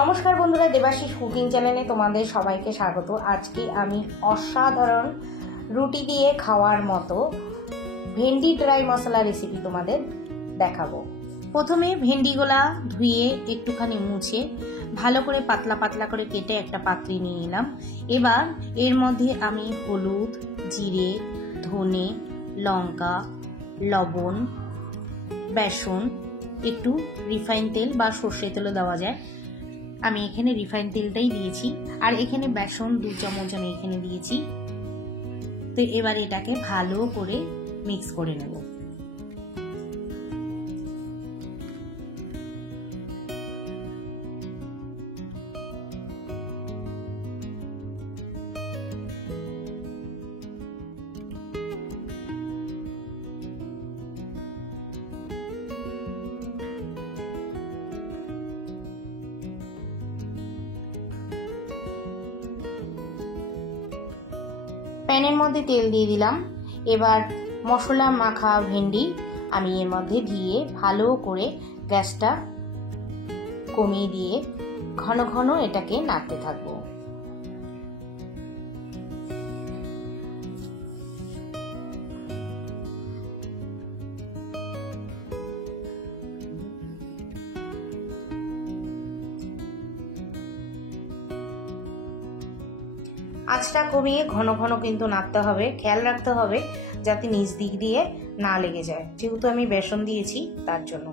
নমস্কার বন্ধুরা, দেবাশিস কুকিং চ্যানেলে তোমাদের সবাইকে স্বাগত। আজকে আমি অসাধারণ রুটি দিয়ে খাওয়ার মতো ভেন্ডি ড্রাই মশলা রেসিপি তোমাদের দেখাবো। প্রথমে ভেন্ডিগুলা ধুয়ে একটুখানি মুছে ভালো করে পাতলা পাতলা করে কেটে একটা পাত্রে নিয়ে নিলাম। এবার এর মধ্যে আমি হলুদ, জিরে, ধনে, লঙ্কা, লবণ, বেসন, একটু রিফাইন তেল বা সর্ষে তেলও দেওয়া যায়, আমি এখানে রিফাইন তেলটাই দিয়েছি, আর এখানে বেসন 2 চামচ আমি এখানে দিয়েছি। তো এবার এটাকে ভালো করে মিক্স করে নেব। প্যানের মধ্যে তেল দিয়ে দিলাম। এবার মশলা মাখা ভেন্ডি আমি এর মধ্যে দিয়ে ভালো করে গ্যাসটা কমিয়ে দিয়ে ঘন ঘন এটাকে নাড়তে থাকবো। আঁচটা কমিয়ে ঘন ঘন কিন্তু নাড়তে হবে, খেয়াল রাখতে হবে যাতে নিচ দিক দিয়ে না লেগে যায়, যেহেতু আমি বেসন দিয়েছি তার জন্য।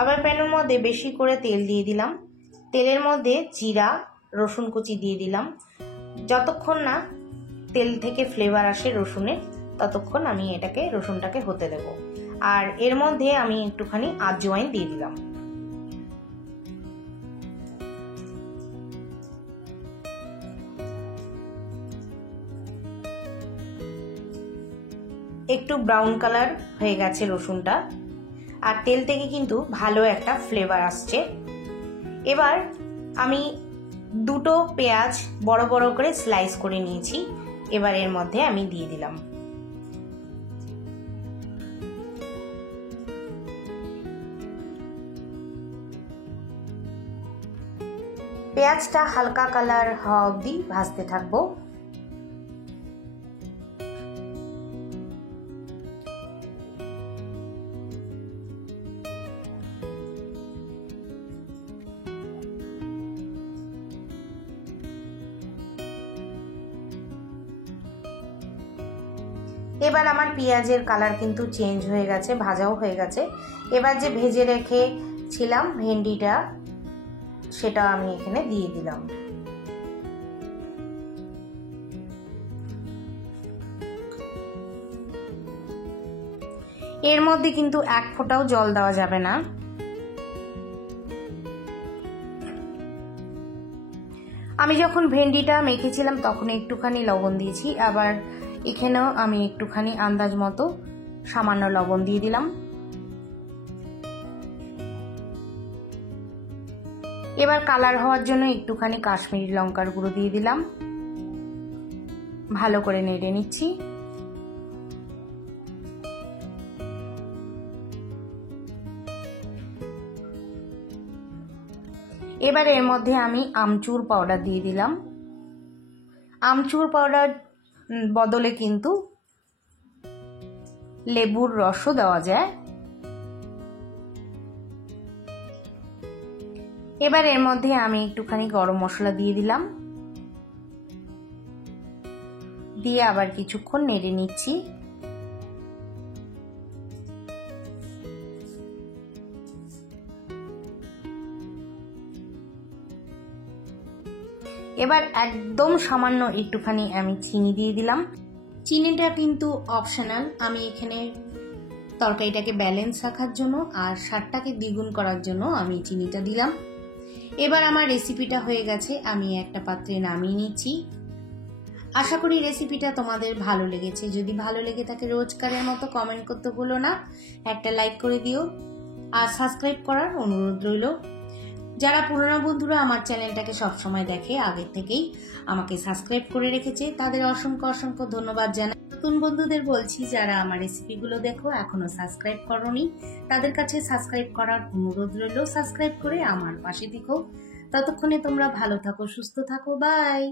আবার প্যানের মধ্যে বেশি করে তেল দিয়ে দিলাম। তেলের মধ্যে জিরা, রসুন কুচি দিয়ে দিলাম। যতক্ষণ না তেল থেকে ফ্লেভার আসে রসুনের, ততক্ষণ আমি রসুনটাকে হতে দেব। আর এর মধ্যে আমি একটুখানি আজওয়াইন দিয়ে দিলাম। একটু ব্রাউন কালার হয়ে গেছে রসুনটা, আর তেল থেকে কিন্তু ভালো একটা ফ্লেভার আসছে। এবার আমি 2টো পেঁয়াজ বড় বড় করে স্লাইস করে নিয়েছি, এবার এর মধ্যে আমি দিয়ে দিলাম। পেঁয়াজটা হালকা কালার হওয়া অবধি ভাজতে থাকবো। এবার আমার পেঁয়াজের কালার কিন্তু চেঞ্জ হয়ে গেছে, ভাজাও হয়ে গেছে। এবার যে ভেজে রেখেছিলাম ভেন্ডিটা, সেটা আমি এখানে দিয়ে দিলাম। এর মধ্যে কিন্তু 1 ফোঁটাও জল দেওয়া যাবে না। আমি যখন ভেন্ডিটা মেখেছিলাম তখন একটুখানি লবণ দিয়েছি, আবার এখানেও আমি একটুখানি আন্দাজ মতো সামান্য লবণ দিয়ে দিলাম। এবার কালার হওয়ার জন্য একটুখানি কাশ্মীরি লঙ্কার গুঁড়ো দিয়ে দিলাম। ভালো করে নেড়ে নিচ্ছি। এবার এর মধ্যে আমি আমচুর পাউডার দিয়ে দিলাম। আমচুর পাউডার বদলে কিন্তু লেবুর রসও দেওয়া যায়। এবার এর মধ্যে আমি একটুখানি গরম মশলা দিয়ে দিলাম, দিয়ে আবার কিছুক্ষণ নেড়ে নিচ্ছি। এবার একদম সামান্য একটুখানি আমি চিনি দিয়ে দিলাম। চিনিটা কিন্তু অপশনাল, আমি এখানে তরকারিটাকে ব্যালেন্স রাখার জন্য আর স্বাদটাকে দ্বিগুণ করার জন্য আমি চিনিটা দিলাম। এবার আমার রেসিপিটা হয়ে গেছে, আমি একটা পাত্রে নামিয়ে নিচ্ছি। আশা করি রেসিপিটা তোমাদের ভালো লেগেছে। যদি ভালো লেগে থাকে রোজকারের মতো কমেন্ট করতে ভুলো না, একটা লাইক করে দিও, আর সাবস্ক্রাইব করার অনুরোধ রইল। যারা পুরনো বন্ধুরা আমার চ্যানেলটাকে সবসময় দেখে, আগের থেকেই আমাকে সাবস্ক্রাইব করে রেখেছে, তাদের অসংখ্য অসংখ্য ধন্যবাদ জানাই। নতুন বন্ধুদের বলছি, যারা আমার রেসিপিগুলো দেখো এখনো সাবস্ক্রাইব করোনি, তাদের কাছে সাবস্ক্রাইব করার অনুরোধ রইল। সাবস্ক্রাইব করে আমার পাশে থেকো। ততক্ষণে তোমরা ভালো থাকো, সুস্থ থাকো, বাই।